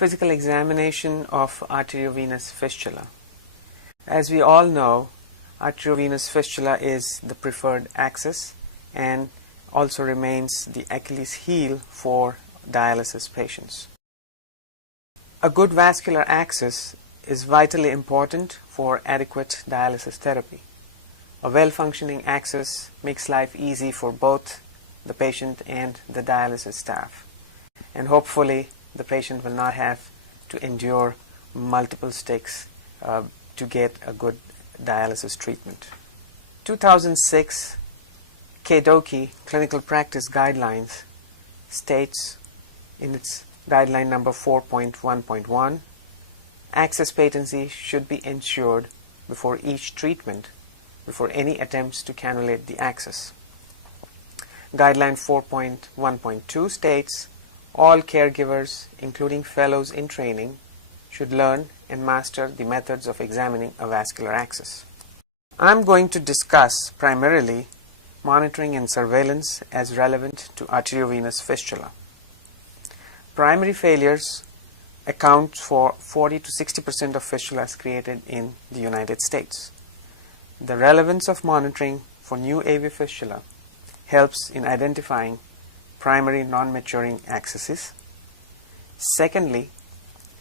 Physical examination of arteriovenous fistula. As we all know, arteriovenous fistula is the preferred axis and also remains the Achilles heel for dialysis patients. A good vascular axis is vitally important for adequate dialysis therapy. A well-functioning axis makes life easy for both the patient and the dialysis staff, and hopefully the patient will not have to endure multiple sticks to get a good dialysis treatment. 2006 DOQI Clinical Practice Guidelines states in its guideline number 4.1.1, axis patency should be ensured before each treatment, before any attempts to cannulate the axis. Guideline 4.1.2 states all caregivers, including fellows in training, should learn and master the methods of examining a vascular axis. I'm going to discuss primarily monitoring and surveillance as relevant to arteriovenous fistula. Primary failures account for 40 to 60% of fistulas created in the United States. The relevance of monitoring for new AV fistula helps in identifying primary non-maturing axes. Secondly,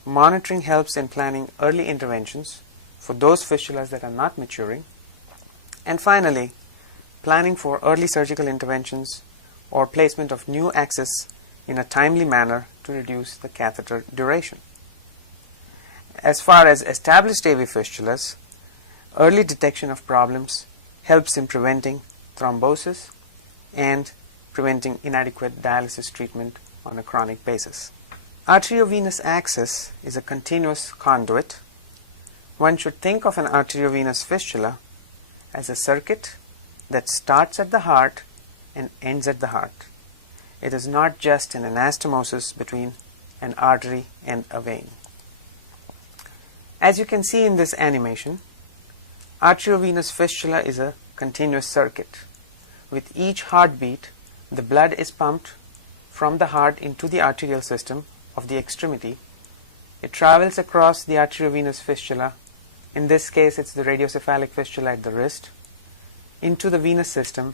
monitoring helps in planning early interventions for those fistulas that are not maturing. And finally, planning for early surgical interventions or placement of new axis in a timely manner to reduce the catheter duration. As far as established AV fistulas, early detection of problems helps in preventing thrombosis and preventing inadequate dialysis treatment on a chronic basis. Arteriovenous axis is a continuous conduit. One should think of an arteriovenous fistula as a circuit that starts at the heart and ends at the heart. It is not just an anastomosis between an artery and a vein. As you can see in this animation, arteriovenous fistula is a continuous circuit. With each heartbeat, the blood is pumped from the heart into the arterial system of the extremity. It travels across the arteriovenous fistula, in this case it's the radiocephalic fistula at the wrist, into the venous system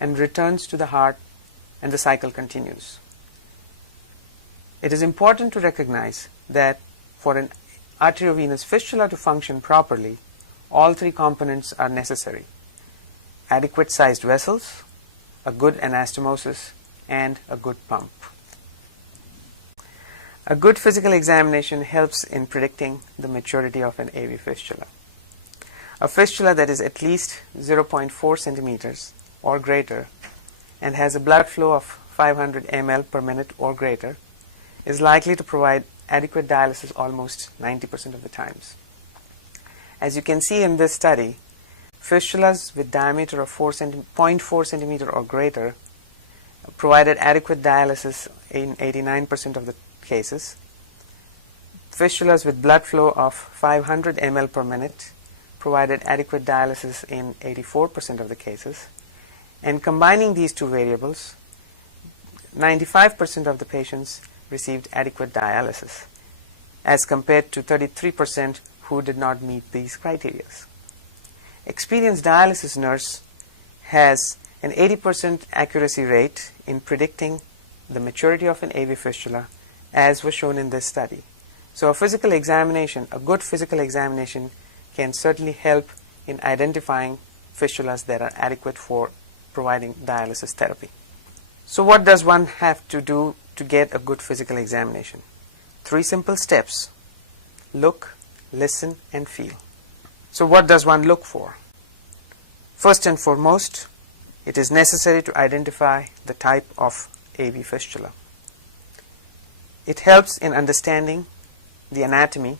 and returns to the heart, and the cycle continues. It is important to recognize that for an arteriovenous fistula to function properly, all three components are necessary: adequate sized vessels, a good anastomosis, and a good pump. A good physical examination helps in predicting the maturity of an AV fistula. A fistula that is at least 0.4 centimeters or greater and has a blood flow of 500 ml per minute or greater is likely to provide adequate dialysis almost 90% of the times. As you can see in this study, fistulas with diameter of 0.4 centimeter or greater provided adequate dialysis in 89% of the cases. Fistulas with blood flow of 500 ml per minute provided adequate dialysis in 84% of the cases. And combining these two variables, 95% of the patients received adequate dialysis, as compared to 33% who did not meet these criteria. Experienced dialysis nurse has an 80% accuracy rate in predicting the maturity of an AV fistula, as was shown in this study. So a physical examination, a good physical examination, can certainly help in identifying fistulas that are adequate for providing dialysis therapy. So what does one have to do to get a good physical examination? 3 simple steps: look, listen, and feel. So what does one look for? First and foremost, it is necessary to identify the type of AV fistula. It helps in understanding the anatomy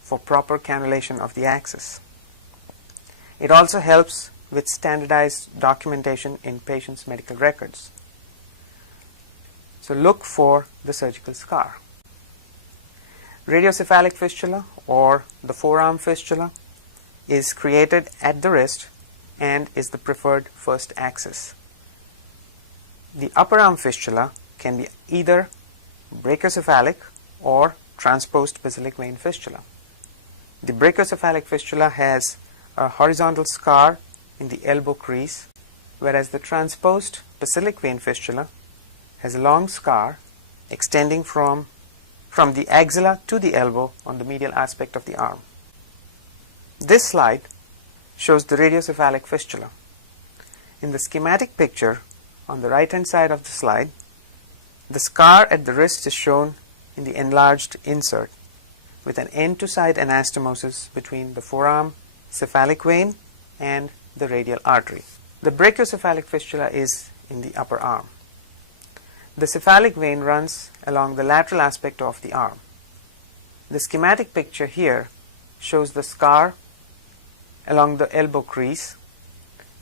for proper cannulation of the axis. It also helps with standardized documentation in patients' medical records. So look for the surgical scar. Radiocephalic fistula, or the forearm fistula, is created at the wrist and is the preferred first axis. The upper arm fistula can be either brachiocephalic or transposed basilic vein fistula. The brachiocephalic fistula has a horizontal scar in the elbow crease, whereas the transposed basilic vein fistula has a long scar extending from the axilla to the elbow on the medial aspect of the arm. This slide shows the radiocephalic fistula. In the schematic picture on the right hand side of the slide, the scar at the wrist is shown in the enlarged insert with an end-to-side anastomosis between the forearm cephalic vein and the radial artery. The brachiocephalic fistula is in the upper arm. The cephalic vein runs along the lateral aspect of the arm. The schematic picture here shows the scar along the elbow crease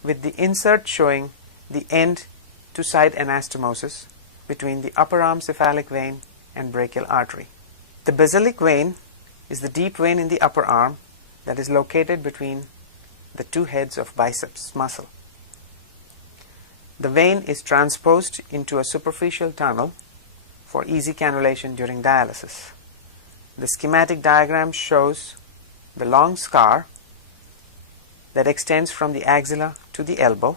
with the insert showing the end-to-side anastomosis between the upper arm cephalic vein and brachial artery. The basilic vein is the deep vein in the upper arm that is located between the two heads of biceps muscle. The vein is transposed into a superficial tunnel for easy cannulation during dialysis. The schematic diagram shows the long scar that extends from the axilla to the elbow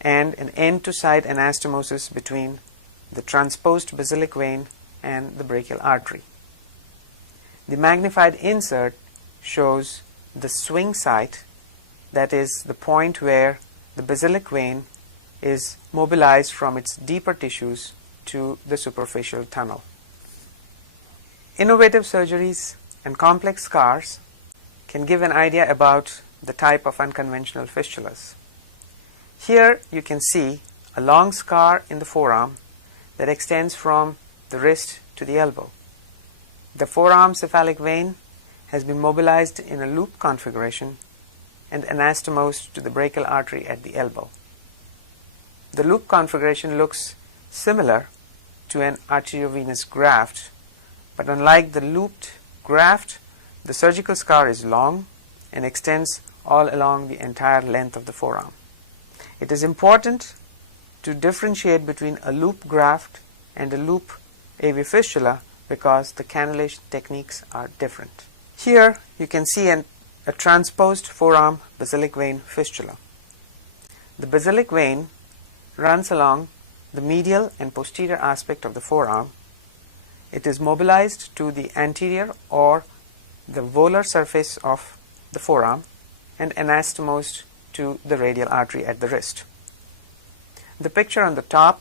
and an end-to-side anastomosis between the transposed basilic vein and the brachial artery. The magnified insert shows the swing site, that is the point where the basilic vein is mobilized from its deeper tissues to the superficial tunnel. Innovative surgeries and complex scars can give an idea about the type of unconventional fistulas. Here you can see a long scar in the forearm that extends from the wrist to the elbow. The forearm cephalic vein has been mobilized in a loop configuration and anastomosed to the brachial artery at the elbow. The loop configuration looks similar to an arteriovenous graft, but unlike the looped graft, the surgical scar is long and extends all along the entire length of the forearm. It is important to differentiate between a loop graft and a loop AV fistula because the cannulation techniques are different. Here you can see a transposed forearm basilic vein fistula. The basilic vein runs along the medial and posterior aspect of the forearm. It is mobilized to the anterior or the volar surface of the forearm and anastomosed to the radial artery at the wrist. The picture on the top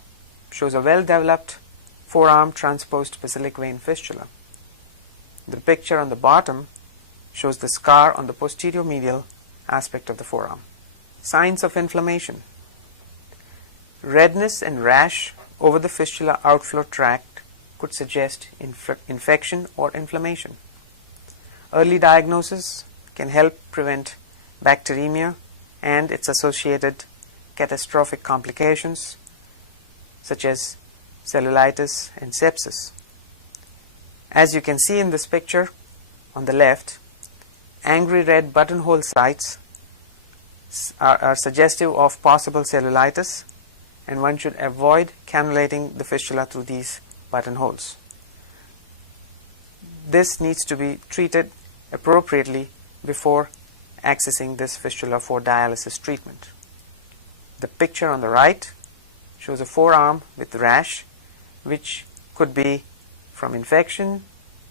shows a well-developed forearm transposed basilic vein fistula. The picture on the bottom shows the scar on the posterior medial aspect of the forearm. Signs of inflammation. Redness and rash over the fistula outflow tract could suggest infection or inflammation. Early diagnosis can help prevent bacteremia and its associated catastrophic complications such as cellulitis and sepsis. As you can see in this picture on the left, angry red buttonhole sites are suggestive of possible cellulitis, and one should avoid cannulating the fistula through these buttonholes. This needs to be treated appropriately before accessing this fistula for dialysis treatment. The picture on the right shows a forearm with rash, which could be from infection,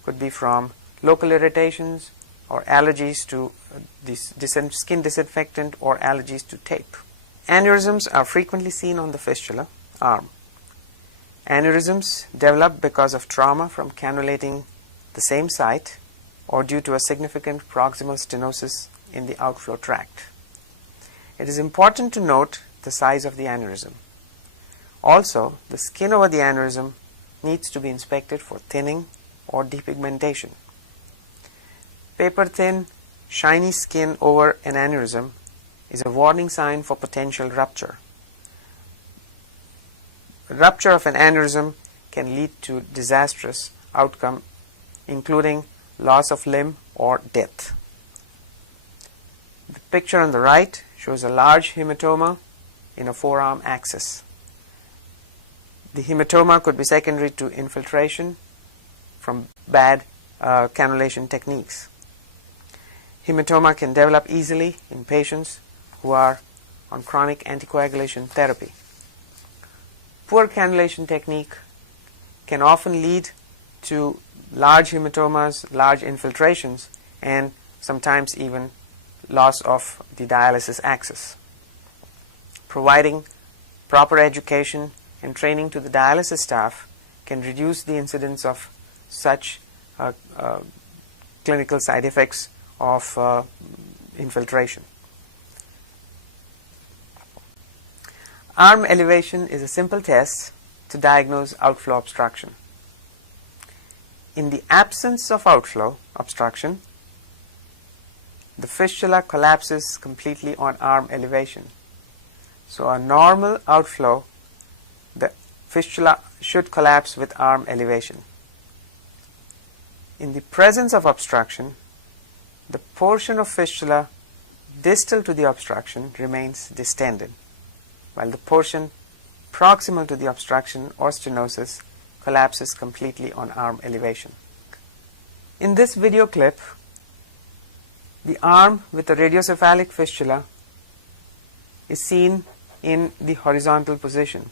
could be from local irritations or allergies to skin disinfectant or allergies to tape. Aneurysms are frequently seen on the fistula arm. Aneurysms develop because of trauma from cannulating the same site or due to a significant proximal stenosis in the outflow tract. It is important to note the size of the aneurysm. Also, the skin over the aneurysm needs to be inspected for thinning or depigmentation. Paper-thin, shiny skin over an aneurysm is a warning sign for potential rupture. Rupture of an aneurysm can lead to disastrous outcome, including loss of limb or death. The picture on the right shows a large hematoma in a forearm axis. The hematoma could be secondary to infiltration from bad cannulation techniques. Hematoma can develop easily in patients who are on chronic anticoagulation therapy. Poor cannulation technique can often lead to large hematomas, large infiltrations, and sometimes even loss of the dialysis axis. Providing proper education and training to the dialysis staff can reduce the incidence of such clinical side effects of infiltration. Arm elevation is a simple test to diagnose outflow obstruction. In the absence of outflow obstruction, the fistula collapses completely on arm elevation. So a normal outflow, the fistula should collapse with arm elevation. In the presence of obstruction, the portion of fistula distal to the obstruction remains distended, while the portion proximal to the obstruction or stenosis collapses completely on arm elevation. In this video clip, the arm with a radiocephalic fistula is seen in the horizontal position.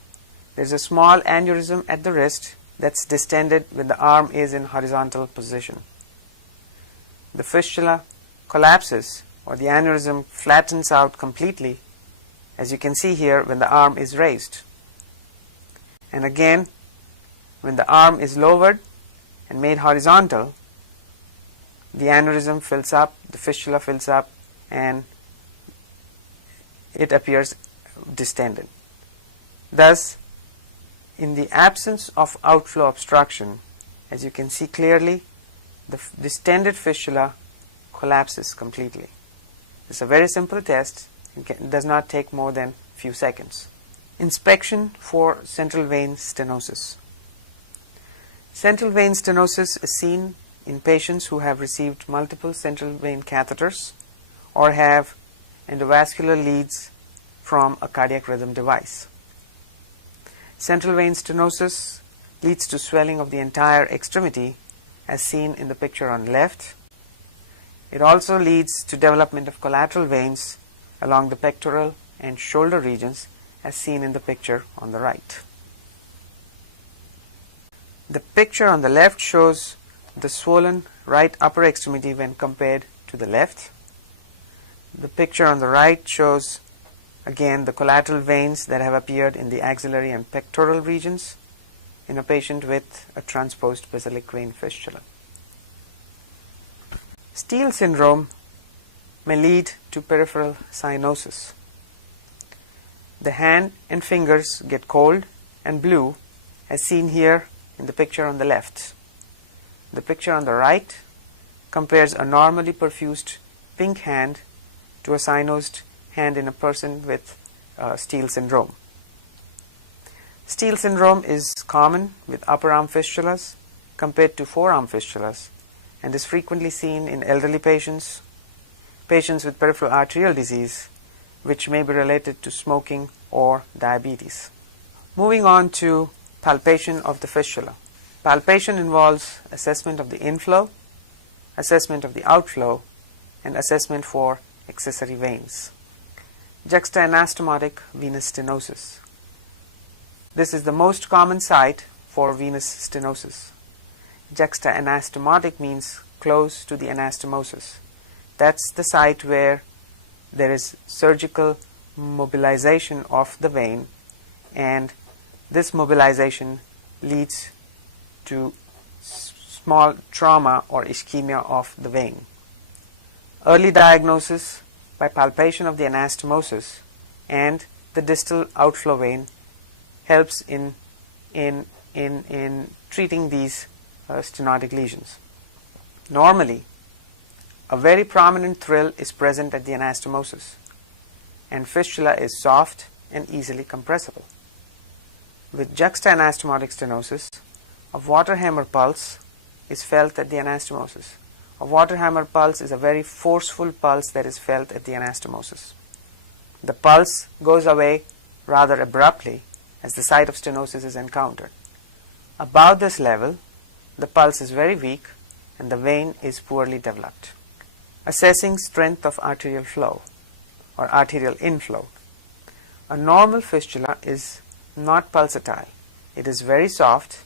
There is a small aneurysm at the wrist that's distended when the arm is in horizontal position. The fistula collapses, or the aneurysm flattens out completely, as you can see here, when the arm is raised. And again, when the arm is lowered and made horizontal, the aneurysm fills up, the fistula fills up, and it appears distended. Thus, in the absence of outflow obstruction, as you can see clearly, the distended fistula collapses completely. It's a very simple test. It does not take more than a few seconds. Inspection for central vein stenosis. Central vein stenosis is seen in patients who have received multiple central vein catheters or have endovascular leads from a cardiac rhythm device. Central vein stenosis leads to swelling of the entire extremity, as seen in the picture on the left. It also leads to development of collateral veins along the pectoral and shoulder regions, as seen in the picture on the right. The picture on the left shows the swollen right upper extremity when compared to the left. The picture on the right shows again the collateral veins that have appeared in the axillary and pectoral regions in a patient with a transposed basilic vein fistula. Steele syndrome may lead to peripheral cyanosis. The hand and fingers get cold and blue, as seen here in the picture on the left. The picture on the right compares a normally perfused pink hand to a cyanosed hand in a person with Steele syndrome. Steele syndrome is common with upper arm fistulas compared to forearm fistulas, and is frequently seen in elderly patients, patients with peripheral arterial disease, which may be related to smoking or diabetes. Moving on to palpation of the fistula. Palpation involves assessment of the inflow, assessment of the outflow, and assessment for accessory veins. Juxta-Anastomotic venous stenosis. This is the most common site for venous stenosis. Juxta-Anastomotic means close to the anastomosis. That's the site where there is surgical mobilization of the vein, and this mobilization leads to small trauma or ischemia of the vein. Early diagnosis by palpation of the anastomosis and the distal outflow vein helps in treating these stenotic lesions. Normally, a very prominent thrill is present at the anastomosis, and fistula is soft and easily compressible. With juxta-anastomotic stenosis, a water hammer pulse is felt at the anastomosis. A water hammer pulse is a very forceful pulse that is felt at the anastomosis. The pulse goes away rather abruptly as the site of stenosis is encountered. Above this level, the pulse is very weak and the vein is poorly developed. Assessing strength of arterial flow or arterial inflow. A normal fistula is not pulsatile. It is very soft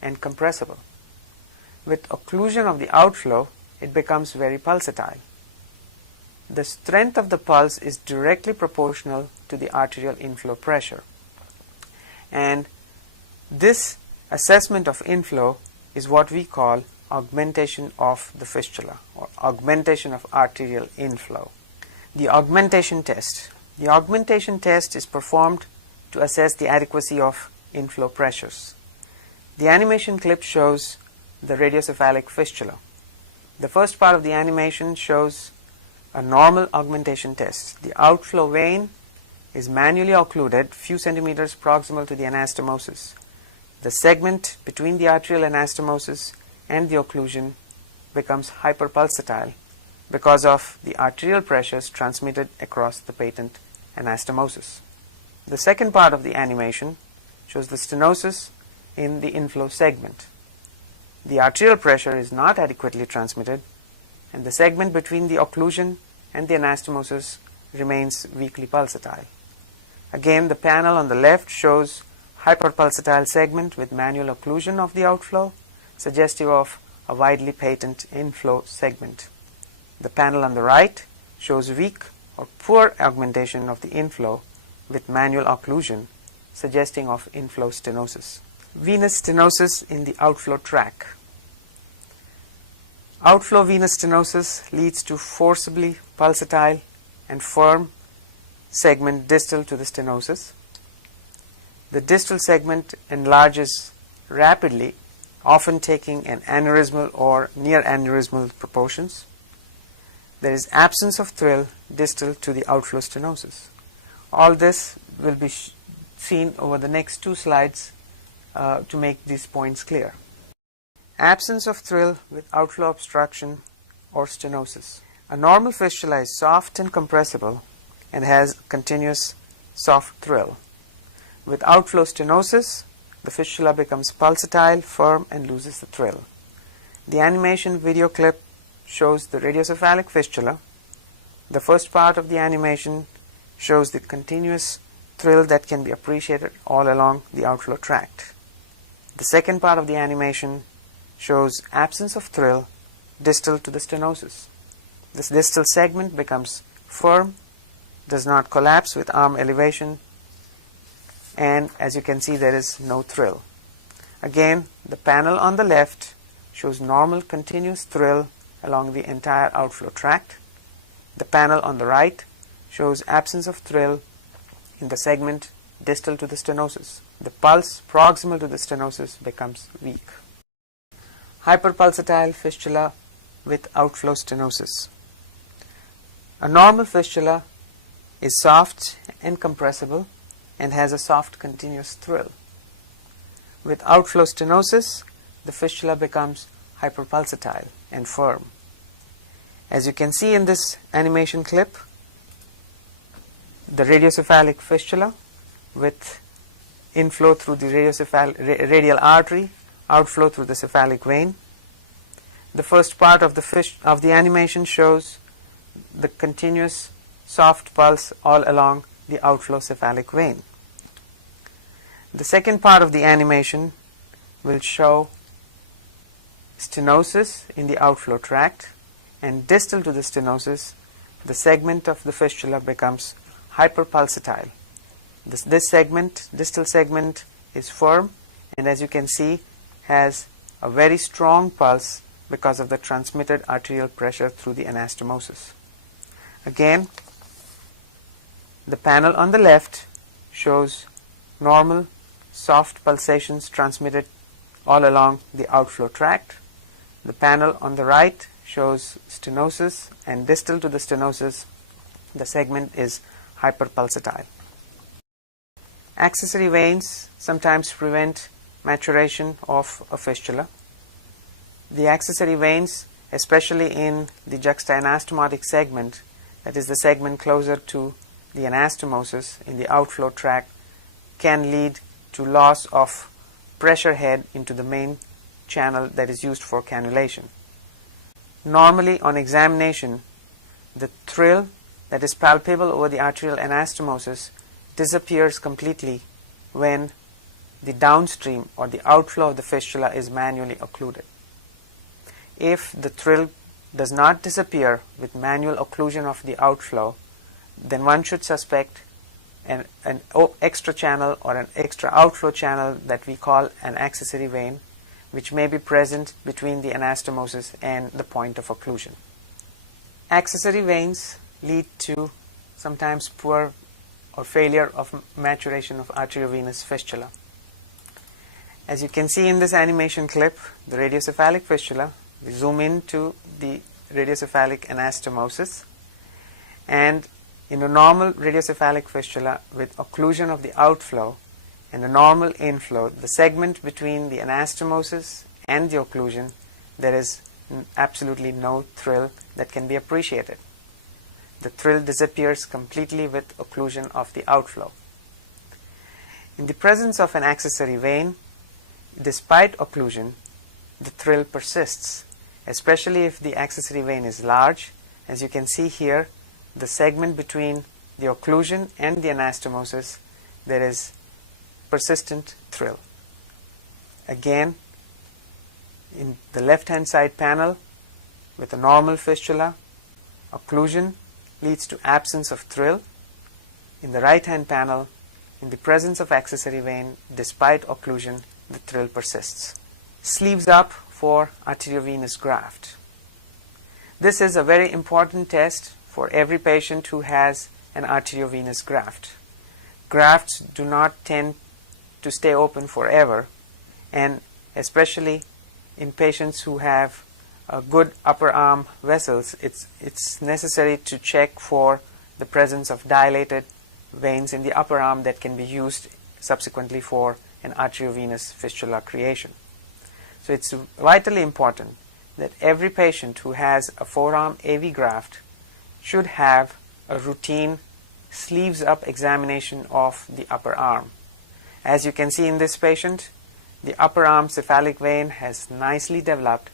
and compressible. With occlusion of the outflow, it becomes very pulsatile. The strength of the pulse is directly proportional to the arterial inflow pressure. And this assessment of inflow is what we call augmentation of the fistula or augmentation of arterial inflow. The augmentation test. The augmentation test is performed to assess the adequacy of inflow pressures. The animation clip shows the radiocephalic fistula. The first part of the animation shows a normal augmentation test. The outflow vein is manually occluded few centimeters proximal to the anastomosis. The segment between the arterial anastomosis and the occlusion becomes hyperpulsatile because of the arterial pressures transmitted across the patent anastomosis. The second part of the animation shows the stenosis in the inflow segment. The arterial pressure is not adequately transmitted and the segment between the occlusion and the anastomosis remains weakly pulsatile. Again, the panel on the left shows hyperpulsatile segment with manual occlusion of the outflow, suggestive of a widely patent inflow segment. The panel on the right shows weak or poor augmentation of the inflow with manual occlusion, suggesting of inflow stenosis. Venous stenosis in the outflow tract. Outflow venous stenosis leads to forcibly pulsatile and firm segment distal to the stenosis. The distal segment enlarges rapidly, often taking an aneurysmal or near aneurysmal proportions. There is absence of thrill distal to the outflow stenosis. All this will be seen over the next two slides to make these points clear. Absence of thrill with outflow obstruction or stenosis. A normal fistula is soft and compressible and has continuous soft thrill. With outflow stenosis, the fistula becomes pulsatile, firm, and loses the thrill. The animation video clip shows the radiocephalic fistula. The first part of the animation shows the continuous thrill that can be appreciated all along the outflow tract. The second part of the animation shows absence of thrill distal to the stenosis. This distal segment becomes firm, does not collapse with arm elevation, and as you can see, there is no thrill. Again, the panel on the left shows normal continuous thrill along the entire outflow tract. The panel on the right shows absence of thrill in the segment distal to the stenosis. The pulse proximal to the stenosis becomes weak. Hyperpulsatile fistula with outflow stenosis. A normal fistula is soft and compressible and has a soft continuous thrill. With outflow stenosis, the fistula becomes hyperpulsatile and firm. As you can see in this animation clip, the radiocephalic fistula with inflow through the radial artery, outflow through the cephalic vein. The first part of the animation shows the continuous soft pulse all along the outflow cephalic vein. The second part of the animation will show stenosis in the outflow tract, and distal to the stenosis, the segment of the fistula becomes hyperpulsatile. This distal segment is firm, and as you can see, has a very strong pulse because of the transmitted arterial pressure through the anastomosis. Again, the panel on the left shows normal soft pulsations transmitted all along the outflow tract. The panel on the right shows stenosis, and distal to the stenosis, the segment is hyperpulsatile. Accessory veins sometimes prevent maturation of a fistula. The accessory veins, especially in the Juxta-Anastomotic segment, that is the segment closer to the anastomosis in the outflow tract, can lead to loss of pressure head into the main channel that is used for cannulation. Normally on examination, the thrill that is palpable over the arterial anastomosis disappears completely when the downstream or the outflow of the fistula is manually occluded. If the thrill does not disappear with manual occlusion of the outflow, then one should suspect an extra channel or an extra outflow channel that we call an accessory vein, which may be present between the anastomosis and the point of occlusion. Accessory veins lead to sometimes poor or failure of maturation of arteriovenous fistula. As you can see in this animation clip, the radiocephalic fistula, we zoom into the radiocephalic anastomosis, and in a normal radiocephalic fistula with occlusion of the outflow and a normal inflow, the segment between the anastomosis and the occlusion, there is absolutely no thrill that can be appreciated. The thrill disappears completely with occlusion of the outflow. In the presence of an accessory vein, despite occlusion, the thrill persists, especially if the accessory vein is large. As you can see here, the segment between the occlusion and the anastomosis, there is persistent thrill. Again, in the left hand side panel with a normal fistula, occlusion leads to absence of thrill. In the right hand panel, in the presence of accessory vein, despite occlusion, the thrill persists. Sleeves up for arteriovenous graft. This is a very important test for every patient who has an arteriovenous graft. Grafts do not tend to stay open forever, and especially in patients who have good upper arm vessels, it's necessary to check for the presence of dilated veins in the upper arm that can be used subsequently for an arteriovenous fistula creation. So it's vitally important that every patient who has a forearm AV graft should have a routine sleeves up examination of the upper arm. As you can see in this patient, the upper arm cephalic vein has nicely developed.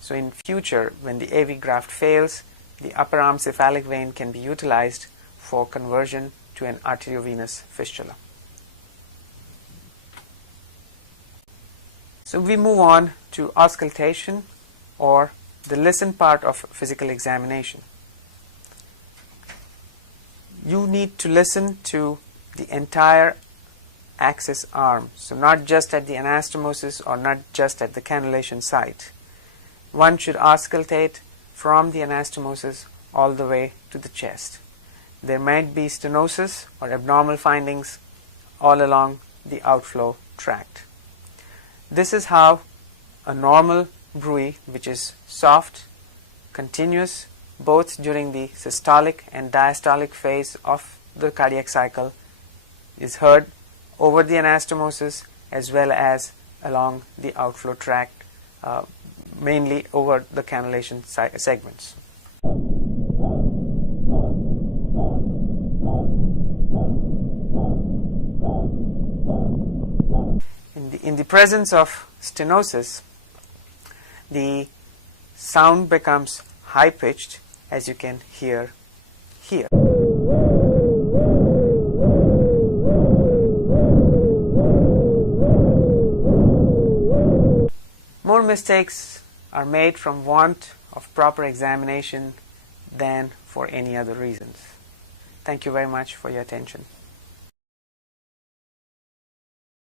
So in future, when the AV graft fails, the upper arm cephalic vein can be utilized for conversion to an arteriovenous fistula. So we move on to auscultation, or the listen part of physical examination. You need to listen to the entire axis arm, so not just at the anastomosis or not just at the cannulation site. One should auscultate from the anastomosis all the way to the chest. There might be stenosis or abnormal findings all along the outflow tract. This is how a normal bruit, which is soft, continuous, both during the systolic and diastolic phase of the cardiac cycle, is heard over the anastomosis as well as along the outflow tract, mainly over the cannulation segments. In the presence of stenosis, the sound becomes high-pitched, as you can hear here. More mistakes are made from want of proper examination than for any other reasons. Thank you very much for your attention.